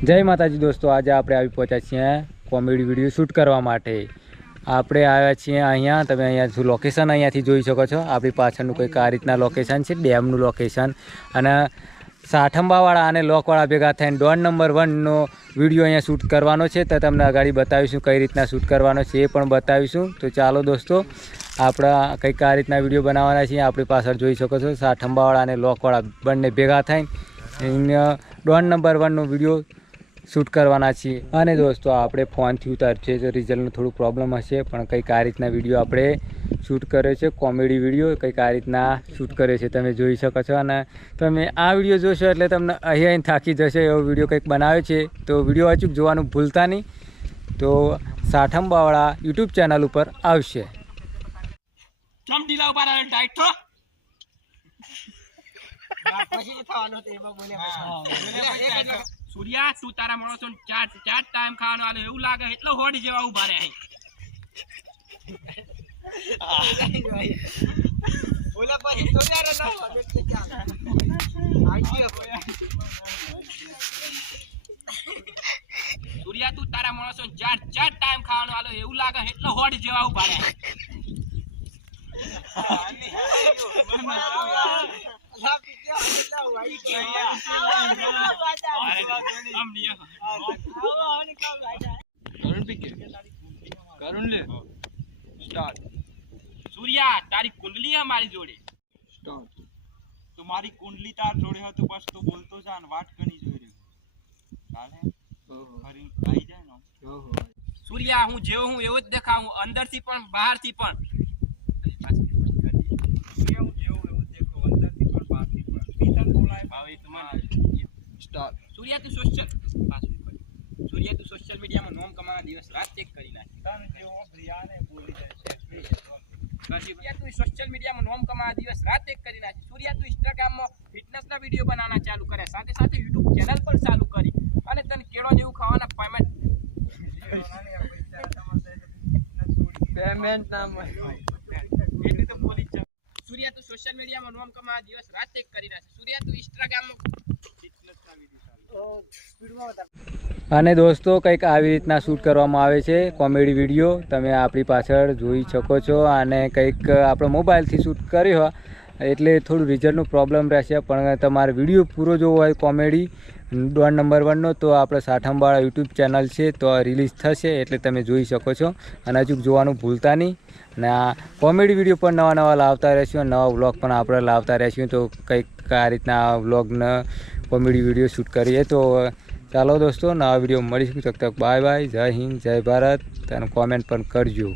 जय माताजी दोस्तों, आज आप पहुंचा छे कॉमेडी वीडियो शूट करवा माटे। આપણે આવ્યા છીએ અહીંયા। તમે અહીંયા લોકેશન અહીંયાથી જોઈ શકો છો। આપણી પાછળનું કંઈક આ રીતના લોકેશન છે, ડેમનું લોકેશન। અને સાઠંબાવાળા અને લોકવાળા ભેગા થઈને 1 નંબર 1નો વિડીયો અહીંયા શૂટ કરવાનો છે। તો તમને આગળ બતાવીશું કઈ રીતના શૂટ કરવાનો છે, એ પણ બતાવીશું। તો ચાલો દોસ્તો, આપણા કંઈક આ રીતના વિડીયો બનાવવાના છીએ। આપણી પાછળ જોઈ શકો છો સાઠંબાવાળા અને લોકવાળા બંને ભેગા થઈને 1 નંબર 1નો વિડીયો शूट करवाना छे। अने दोस्तों आपणे फोनथी उतारशे तो रिजल्टनो थोड़ो प्रॉब्लम हशे, पण कंईक आ रीतना विडियो आपणे शूट कर्यो छे। कॉमेडी विडियो कंईक आ रीतना शूट कर्यो छे, तमे जोई शको छो। अने तमे आ विडियो जोशो एटले तमने अहीं थाकी जशे एवो विडियो कंईक बनाव्यो छे। तो विडियो अचूक जोवानुं भूलता नहीं। तो साठंबावाळा यूट्यूब चेनल पर आवशे। चम ढीला उभा रहे डाइट तो सूर्या तू तारा माणसो चार टाइम खाવાનો આલે એવું લાગે એટલો હોડ જેવા ઉભા રહે બોલા પછી સોર્યા રે ના હવે તો ક્યાં આઈડિયા सूर्या तू तारा माणसो चार टाइम ખાવાનો આલે એવું લાગે એટલો હોડ જેવા ઉભા રહે सूर्या तारी कुंडली है हमारी जोड़े तुम्हारी कुंडली तार जोड़े हो तो बस तो बोलतो जान वाट कनी जोड़े काले फरी आई जाए ना सूर्या हूं जेव हूं एवो ज देखाऊं अंदर थी पण बाहर थी पण सूर्या हूं जेव एवो देखो अंदर थी पण बाहर थी पण भीतर बोलाय भाई तुमन स्टार्ट सूर्या तू सोशल सूर्या तू सोशल मीडिया में नोम कमाना दिवस रात चेक करी नाख तन जेव ब्रिया ने बोली जाय छे सूर्या तू सोशल मीडिया में नोम कमाना दिवस रात चेक करी नाख सूर्या तू इंस्टाग्राम में फिटनेस ना वीडियो बनाना चालू करे, साथे साथे YouTube चैनल पर चालू करी અને તને કેળો જેવું ખાવાના पेमेंट ना એટલી તો બોલી જ सूर्या तू सोशल मीडिया में नोम कमाना दिवस रात चेक करी नाख सूर्या तू इंस्टाग्राम में फिटनेस ना वीडियो અને દોસ્તો કંઈક આવી રીતના શૂટ કરવામાં આવે છે કોમેડી વિડીયો। તમે આપણી પાછળ જોઈ શકો છો। અને કંઈક આપણો મોબાઈલથી શૂટ કર્યો હોય એટલે થોડું રિઝલ્ટનું પ્રોબ્લેમ રહેશે, પણ તમારે વિડીયો પૂરો જોવો હોય કોમેડી 1 નંબર 1નો તો આપણે સાઠંબાવાળા યુટ્યુબ ચેનલ છે તો રિલીઝ થશે, એટલે તમે જોઈ શકો છો। અને અચૂક જોવાનું ભૂલતા નહીં। અને આ કોમેડી વિડીયો પણ નવા લાવતા રહીશું, નવા વ્લોગ પણ આપણે લાવતા રહીશું। તો કંઈક આ રીતના વ્લોગને કોમેડી વિડીયો શૂટ કરીએ। તો ચાલો દોસ્તો, નવા વિડીયો મળીશું। તક તક બાય બાય, જય હિન્દ, જય ભારત। અને કોમેન્ટ પણ કરજો।